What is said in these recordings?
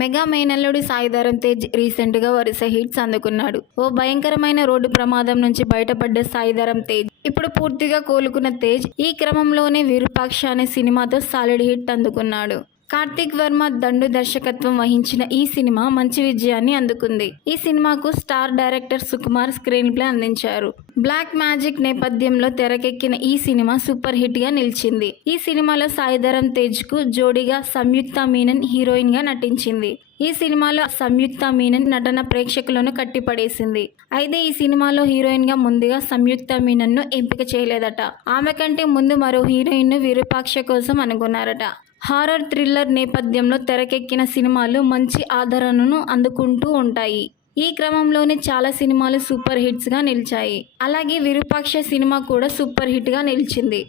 Mega మేనల్లుడి Sai Dharam Tej రీసెంట్గా వరుస hits అందుకున్నాడు. ఓ భయంకరమైన రోడ్డు ప్రమాదం నుంచి బయటపడ్డ సాయిధరం తేజ్ ఇప్పుడు పూర్తిగా కోలుకున్న తేజ్ ఈ క్రమంలోనే విరూపాక్ష అనే సినిమాతో సాలిడ్ హిట్ అందుకున్నాడు. కార్తిక్ వర్మ దండు దర్శకత్వం వహించిన ఈ సినిమా మంచి విజయాన్ని అందుకుంది. ఈ సినిమాకు star director Sukumar screenplay అందించారు. బ్లాక్ మ్యాజిక్ నేపథ్యంలో తెరకెక్కిన ఈ సినిమా సూపర్ హిట్గా నిలిచింది. ఈ సినిమాలో సాయిధరం తేజ్కు జోడీగా సంయుక్త మీనన్ హీరోయిన్గా నటించింది. ఈ సినిమాలో సంయుక్త మీనన్ నటన ప్రేక్షకులను కట్టిపడేసింది. అయితే ఈ సినిమాలో హీరోయిన్గా ముందుగా సంయుక్త మీనన్ను ఎంపిక చేయలేదట. ఆమె కంటే ముందు మరో హీరోయిన్ను విరూపాక్ష కోసం అనుకున్నారట. హారర్ థ్రిల్లర్ నేపథ్యంలో తెరకెక్కిన సినిమాలు మంచి ఆదరణను అందుకుంటూ ఉంటాయి. ఈ క్రమంలోనే చాలా సినిమాలు సూపర్ హిట్స్గా నిలిచాయి. అలాగే విరూపాక్ష సినిమా కూడా సూపర్ హిట్గా నిలిచింది.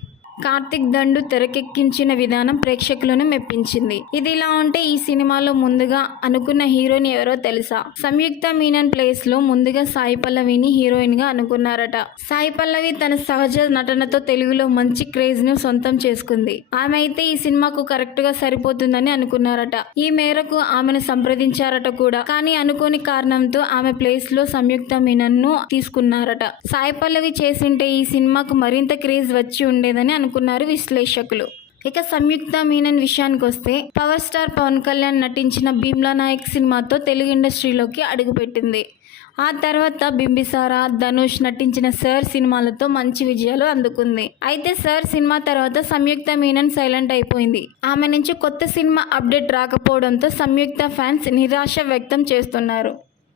కార్తిక్ దండు తెరకెక్కించిన విధానం ప్రేక్షకులను మెప్పించింది. ఇది ఇలా ఉంటే ఈ సినిమాలో ముందుగా అనుకున్న హీరోయిన్ ఎవరో తెలుసా? సంయుక్త మీనన్ ప్లేస్లో ముందుగా సాయి పల్లవిని హీరోయిన్గా అనుకున్నారట. సాయి పల్లవి తన సహజ నటనతో తెలుగులో మంచి క్రేజ్ను సొంతం చేసుకుంది. ఆమె అయితే ఈ సినిమాకు కరెక్ట్గా సరిపోతుందని అనుకున్నారట. ఈ మేరకు ఆమెను సంప్రదించారట కూడా. కానీ అనుకోని కారణంతో ఆమె ప్లేస్లో సంయుక్త మీనన్ను తీసుకున్నారట. సాయి పల్లవి చేసింటే ఈ సినిమాకు మరింత క్రేజ్ వచ్చి ఉండేదని అనుకున్నారు విశ్లేషకులు. ఇక సంయుక్త మీనన్ విషయానికి వస్తే పవర్ స్టార్ పవన్ కళ్యాణ్ నటించిన భీమ్లా నాయక్ సినిమాతో తెలుగు ఇండస్ట్రీలోకి అడుగుపెట్టింది. ఆ తర్వాత బింబిసారా ధనుష్ నటించిన సర్ సినిమాలతో మంచి విజయాలు అందుకుంది. అయితే సర్ సినిమా తర్వాత సంయుక్త మీనన్ సైలెంట్ అయిపోయింది. ఆమె నుంచి కొత్త సినిమా అప్డేట్ రాకపోవడంతో సంయుక్త ఫ్యాన్స్ నిరాశ వ్యక్తం చేస్తున్నారు.